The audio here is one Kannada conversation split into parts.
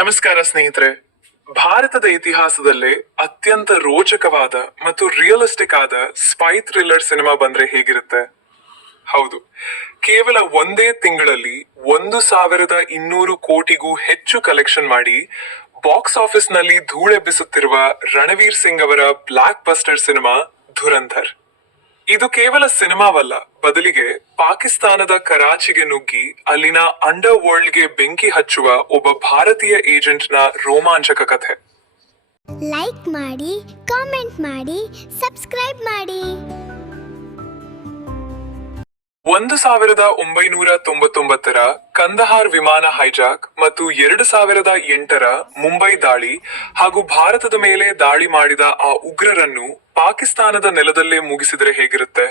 ನಮಸ್ಕಾರ ಸ್ನೇಹಿತರೆ. ಭಾರತದ ಇತಿಹಾಸದಲ್ಲೇ ಅತ್ಯಂತ ರೋಚಕವಾದ ಮತ್ತು ರಿಯಲಿಸ್ಟಿಕ್ ಆದ ಸ್ಪೈ ಥ್ರಿಲ್ಲರ್ ಸಿನಿಮಾ ಬಂದ್ರೆ ಹೇಗಿರುತ್ತೆ? ಹೌದು, ಕೇವಲ ಒಂದೇ ತಿಂಗಳಲ್ಲಿ 1,200 ಕೋಟಿಗೂ ಹೆಚ್ಚು ಕಲೆಕ್ಷನ್ ಮಾಡಿ ಬಾಕ್ಸ್ ಆಫೀಸ್ ನಲ್ಲಿ ಧೂಳೆಬ್ಬಿಸುತ್ತಿರುವ ರಣವೀರ್ ಸಿಂಗ್ ಅವರ ಬ್ಲಾಕ್ ಬಸ್ಟರ್ ಸಿನಿಮಾ ಧುರಂಧರ್. ಇದು ಕೇವಲ ಸಿನಿಮಾವಲ್ಲ, ಬದಲಿಗೆ ಪಾಕಿಸ್ತಾನದ ಕರಾಚಿಗೆ ನುಗ್ಗಿ ಅಲ್ಲಿನ ಅಂಡರ್ ವರ್ಲ್ಡ್ಗೆ ಬೆಂಕಿ ಹಚ್ಚುವ ಒಬ್ಬ ಭಾರತೀಯ ಏಜೆಂಟ್ನ ರೋಮಾಂಚಕ ಕಥೆ. ಲೈಕ್ ಮಾಡಿ, ಕಾಮೆಂಟ್ ಮಾಡಿ, ಸಬ್ಸ್ಕ್ರೈಬ್ ಮಾಡಿ. 1999ರ ಕಂದಹಾರ್ ವಿಮಾನ ಹೈಜಾಕ್ ಮತ್ತು 2008ರ ಮುಂಬೈ ದಾಳಿ ಹಾಗೂ ಭಾರತದ ಮೇಲೆ ದಾಳಿ ಮಾಡಿದ ಆ ಉಗ್ರರನ್ನು ಪಾಕಿಸ್ತಾನದ ನೆಲದಲ್ಲೇ ಮುಗಿಸಿದರೆ ಹೇಗಿರುತ್ತೆ?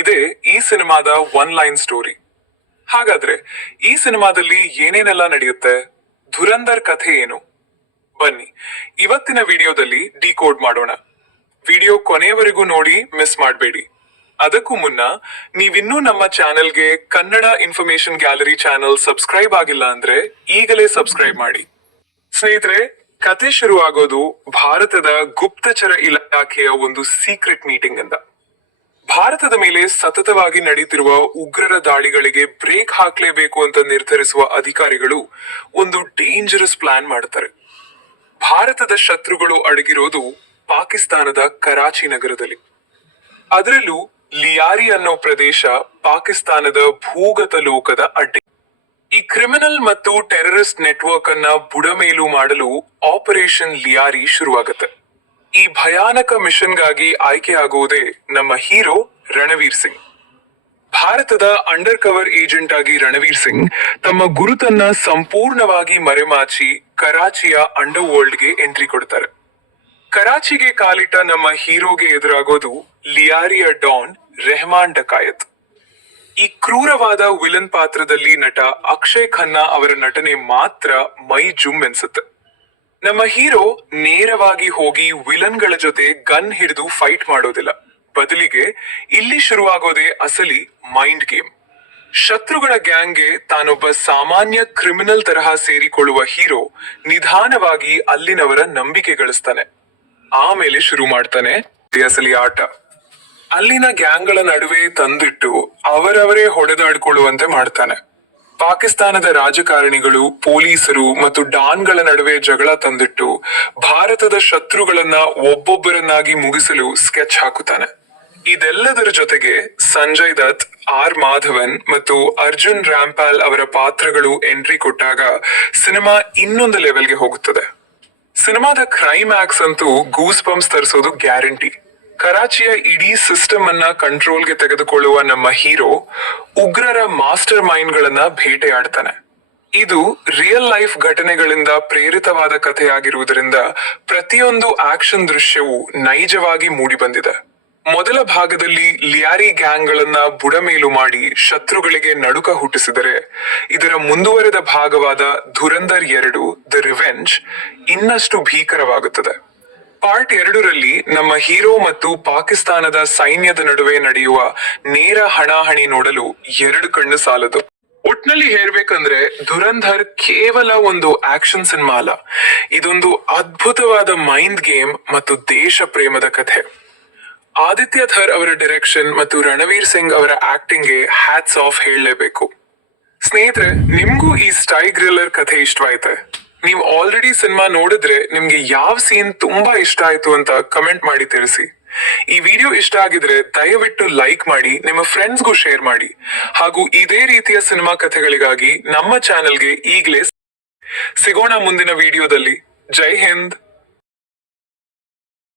ಇದೇ ಈ ಸಿನಿಮಾದ ಒನ್ ಲೈನ್ ಸ್ಟೋರಿ. ಹಾಗಾದ್ರೆ ಈ ಸಿನಿಮಾದಲ್ಲಿ ಏನೇನೆಲ್ಲ ನಡೆಯುತ್ತೆ? ಧುರಂಧರ್ ಕಥೆ ಏನು? ಬನ್ನಿ ಇವತ್ತಿನ ವಿಡಿಯೋದಲ್ಲಿ ಡಿಕೋಡ್ ಮಾಡೋಣ. ವಿಡಿಯೋ ಕೊನೆಯವರೆಗೂ ನೋಡಿ, ಮಿಸ್ ಮಾಡಬೇಡಿ. ಅದಕ್ಕೂ ಮುನ್ನ ನೀವಿನ್ನೂ ನಮ್ಮ ಚಾನೆಲ್ಗೆ Kannada information gallery channel subscribe ಆಗಿಲ್ಲ ಅಂದ್ರೆ ಈಗಲೇ ಸಬ್ಸ್ಕ್ರೈಬ್ ಮಾಡಿ. ಸ್ನೇಹಿತರೆ, ಕತೆ ಶುರುವಾಗೋದು ಭಾರತದ ಗುಪ್ತಚರ ಇಲಾಖೆಯ ಒಂದು ಸೀಕ್ರೆಟ್ ಮೀಟಿಂಗ್ ಅಂತ. ಭಾರತದ ಮೇಲೆ ಸತತವಾಗಿ ನಡೀತಿರುವ ಉಗ್ರರ ದಾಳಿಗಳಿಗೆ ಬ್ರೇಕ್ ಹಾಕ್ಲೇಬೇಕು ಅಂತ ನಿರ್ಧರಿಸುವ ಅಧಿಕಾರಿಗಳು ಒಂದು ಡೇಂಜರಸ್ ಪ್ಲಾನ್ ಮಾಡ್ತಾರೆ. ಭಾರತದ ಶತ್ರುಗಳು ಅಡಗಿರೋದು ಪಾಕಿಸ್ತಾನದ ಕರಾಚಿ ನಗರದಲ್ಲಿ. ಅದರಲ್ಲೂ ಲಿಯಾರಿ ಅನ್ನೋ ಪ್ರದೇಶ ಪಾಕಿಸ್ತಾನದ ಭೂಗತ ಲೋಕದ ಅಡ್ಡೆ. ಈ ಕ್ರಿಮಿನಲ್ ಮತ್ತು ಟೆರರಿಸ್ಟ್ ನೆಟ್ವರ್ಕ್ ಅನ್ನ ಬುಡಮೇಲು ಮಾಡಲು ಆಪರೇಷನ್ ಲಿಯಾರಿ ಶುರುವಾಗುತ್ತೆ. ಈ ಭಯಾನಕ ಮಿಷನ್ಗಾಗಿ ಆಯ್ಕೆಯಾಗುವುದೇ ನಮ್ಮ ಹೀರೋ ರಣವೀರ್ ಸಿಂಗ್. ಭಾರತದ ಅಂಡರ್ ಕವರ್ ಏಜೆಂಟ್ ಆಗಿ ರಣವೀರ್ ಸಿಂಗ್ ತಮ್ಮ ಗುರುತನ್ನ ಸಂಪೂರ್ಣವಾಗಿ ಮರೆಮಾಚಿ ಕರಾಚಿಯ ಅಂಡರ್ ವರ್ಲ್ಡ್ಗೆ ಎಂಟ್ರಿ ಕೊಡ್ತಾರೆ. ಕರಾಚಿಗೆ ಕಾಲಿಟ್ಟ ನಮ್ಮ ಹೀರೋಗೆ ಎದುರಾಗೋದು ಲಿಯಾರಿಯ ಡಾನ್ ರೆಹಮಾನ್ ಡಕಾಯತ್. ಈ ಕ್ರೂರವಾದ ವಿಲನ್ ಪಾತ್ರದಲ್ಲಿ ನಟ ಅಕ್ಷಯ್ ಖನ್ನಾ ಅವರ ನಟನೆ ಮಾತ್ರ ಮೈ ಜುಮ್ ಎನ್ಸುತ್ತೆ. ನಮ್ಮ ಹೀರೋ ನೇರವಾಗಿ ಹೋಗಿ ವಿಲನ್ಗಳ ಜೊತೆ ಗನ್ ಹಿಡಿದು ಫೈಟ್ ಮಾಡೋದಿಲ್ಲ. ಬದಲಿಗೆ ಇಲ್ಲಿ ಶುರುವಾಗೋದೇ ಅಸಲಿ ಮೈಂಡ್ ಗೇಮ್. ಶತ್ರುಗಳ ಗ್ಯಾಂಗ್ಗೆ ತಾನೊಬ್ಬ ಸಾಮಾನ್ಯ ಕ್ರಿಮಿನಲ್ ತರಹ ಸೇರಿಕೊಳ್ಳುವ ಹೀರೋ ನಿಧಾನವಾಗಿ ಅಲ್ಲಿನವರ ನಂಬಿಕೆ ಗಳಿಸ್ತಾನೆ. ಆಮೇಲೆ ಶುರು ಮಾಡ್ತಾನೆ ಅಸಲಿ ಆಟ. ಅಲ್ಲಿನ ಗ್ಯಾಂಗ್ಗಳ ನಡುವೆ ತಂದಿಟ್ಟು ಅವರವರೇ ಹೊಡೆದಾಡ್ಕೊಳ್ಳುವಂತೆ ಮಾಡ್ತಾನೆ. ಪಾಕಿಸ್ತಾನದ ರಾಜಕಾರಣಿಗಳು, ಪೊಲೀಸರು ಮತ್ತು ಡಾನ್ಗಳ ನಡುವೆ ಜಗಳ ತಂದಿಟ್ಟು ಭಾರತದ ಶತ್ರುಗಳನ್ನ ಒಬ್ಬೊಬ್ಬರನ್ನಾಗಿ ಮುಗಿಸಲು ಸ್ಕೆಚ್ ಹಾಕುತ್ತಾನೆ. ಇದೆಲ್ಲದರ ಜೊತೆಗೆ ಸಂಜಯ್ ದತ್, ಆರ್ ಮಾಧವನ್ ಮತ್ತು ಅರ್ಜುನ್ ರಾಂಪಾಲ್ ಅವರ ಪಾತ್ರಗಳು ಎಂಟ್ರಿ ಕೊಟ್ಟಾಗ ಸಿನಿಮಾ ಇನ್ನೊಂದು ಲೆವೆಲ್ಗೆ ಹೋಗುತ್ತದೆ. ಸಿನಿಮಾದ ಕ್ಲೈಮ್ಯಾಕ್ಸ್ ಅಂತೂ ಗೂಸ್ ಬಂಪ್ಸ್ ತರಿಸೋದು ಗ್ಯಾರಂಟಿ. ಕರಾಚಿಯ ಇಡೀ ಸಿಸ್ಟಮ್ ಅನ್ನ ಕಂಟ್ರೋಲ್ಗೆ ತೆಗೆದುಕೊಳ್ಳುವ ನಮ್ಮ ಹೀರೋ ಉಗ್ರರ ಮಾಸ್ಟರ್ ಮೈಂಡ್ ಗಳನ್ನ ಭೇಟೆಯಾಡ್ತಾನೆ. ಇದು ರಿಯಲ್ ಲೈಫ್ ಘಟನೆಗಳಿಂದ ಪ್ರೇರಿತವಾದ ಕಥೆಯಾಗಿರುವುದರಿಂದ ಪ್ರತಿಯೊಂದು ಆಕ್ಷನ್ ದೃಶ್ಯವೂ ನೈಜವಾಗಿ ಮೂಡಿ ಬಂದಿದೆ. ಮೊದಲ ಭಾಗದಲ್ಲಿ ಲಿಯಾರಿ ಗ್ಯಾಂಗ್ ಗಳನ್ನ ಬುಡಮೇಲು ಮಾಡಿ ಶತ್ರುಗಳಿಗೆ ನಡುಕ ಹುಟ್ಟಿಸಿದರೆ, ಇದರ ಮುಂದುವರೆದ ಭಾಗವಾದ ಧುರಂಧರ್ 2 ದ ರಿವೆಂಜ್ ಇನ್ನಷ್ಟು ಭೀಕರವಾಗುತ್ತದೆ. ಪಾರ್ಟ್ 2ರಲ್ಲಿ ನಮ್ಮ ಹೀರೋ ಮತ್ತು ಪಾಕಿಸ್ತಾನದ ಸೈನ್ಯದ ನಡುವೆ ನಡೆಯುವ ನೇರ ಹಣಾಹಣಿ ನೋಡಲು 2 ಕಣ್ಣು ಸಾಲದು. ಒಟ್ನಲ್ಲಿ ಹೇಳ್ಬೇಕಂದ್ರೆ ಧುರಂಧರ್ ಕೇವಲ ಒಂದು ಆಕ್ಷನ್ ಸಿನಿಮಾ ಅಲ್ಲ, ಇದೊಂದು ಅದ್ಭುತವಾದ ಮೈಂಡ್ ಗೇಮ್ ಮತ್ತು ದೇಶ ಪ್ರೇಮದ ಕಥೆ. ಆದಿತ್ಯ ಥರ್ ಅವರ ಡೈರೆಕ್ಷನ್ ಮತ್ತು ರಣವೀರ್ ಸಿಂಗ್ ಅವರ ಆಕ್ಟಿಂಗ್ ಗೆ ಹ್ಯಾಟ್ಸ್ ಆಫ್ ಹೇಳಲೇಬೇಕು. ಸ್ನೇಹಿತರೆ, ನಿಮ್ಗೂ ಈ ಸ್ಟೈ ಥ್ರಿಲ್ಲರ್ ಕಥೆ ಇಷ್ಟವಾಯ್ತೆ? ನೀವು ಆಲ್ರೆಡಿ ಸಿನಿಮಾ ನೋಡಿದ್ರೆ ನಿಮ್ಗೆ ಯಾವ ಸೀನ್ ತುಂಬಾ ಇಷ್ಟ ಆಯ್ತು ಅಂತ ಕಮೆಂಟ್ ಮಾಡಿ ತಿಳಿಸಿ. ಈ ವಿಡಿಯೋ ಇಷ್ಟ ಆಗಿದ್ರೆ ದಯವಿಟ್ಟು ಲೈಕ್ ಮಾಡಿ, ನಿಮ್ಮ ಫ್ರೆಂಡ್ಸ್ಗೂ ಶೇರ್ ಮಾಡಿ. ಹಾಗೂ ಇದೇ ರೀತಿಯ ಸಿನಿಮಾ ಕಥೆಗಳಿಗಾಗಿ ನಮ್ಮ ಚಾನೆಲ್ಗೆ ಈಗಲೇ ಸಿಗೋಣ ಮುಂದಿನ ವಿಡಿಯೋದಲ್ಲಿ. ಜೈ ಹಿಂದ್.